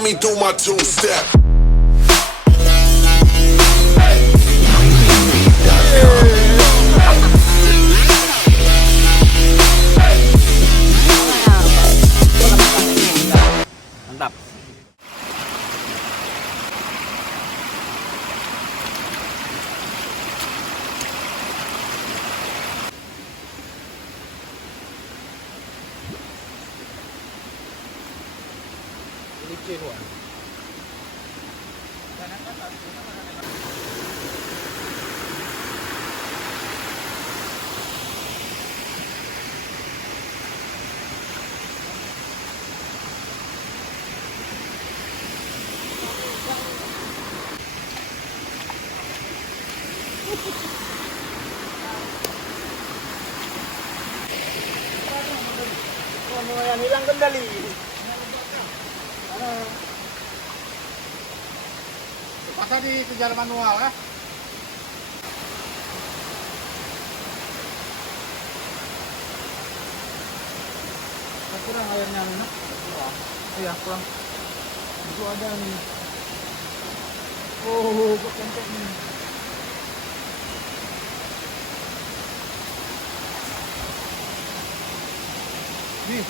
Run me through my two-step. Mantap. Licin wah. Yang hilang kendali. Masa dikejar manual ya? Kurang airnya nih. Iya kurang. Itu ada nih. Oh, kepentok nih. Nih.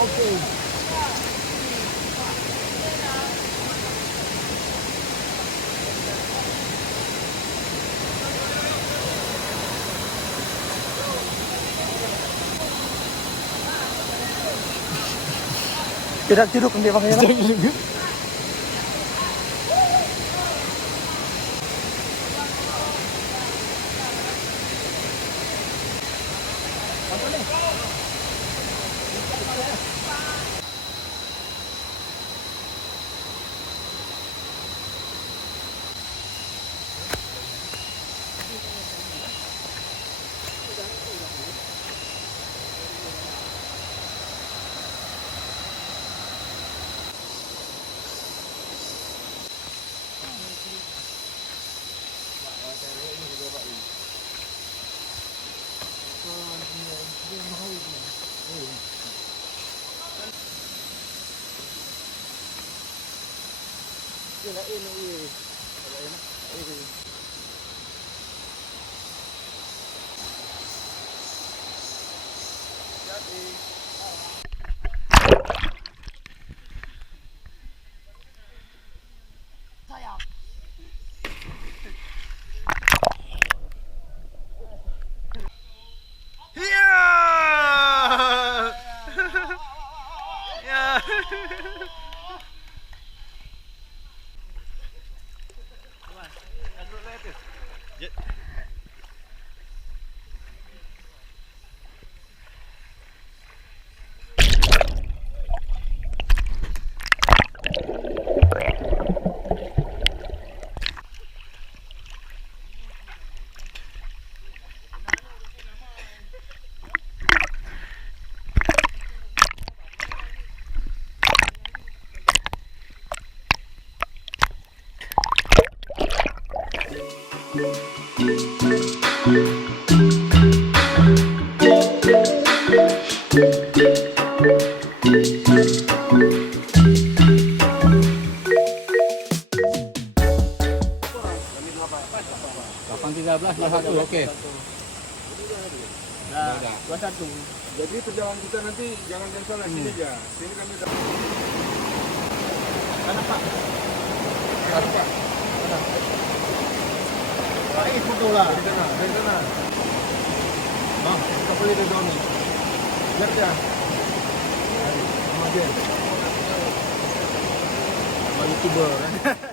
Oke. Tidak jeruk nanti makanya. Ini. Oke. Nah, 21. Jadi perjalanan kita nanti jangan dari sana, sini aja. Sini kami udah. Mana Pak? Mana Pak? Pak ini foto lah. Dari sana, dari sana. Bang, Kita boleh dari sana. Lihat ya. Sama dia. sama YouTuber kan.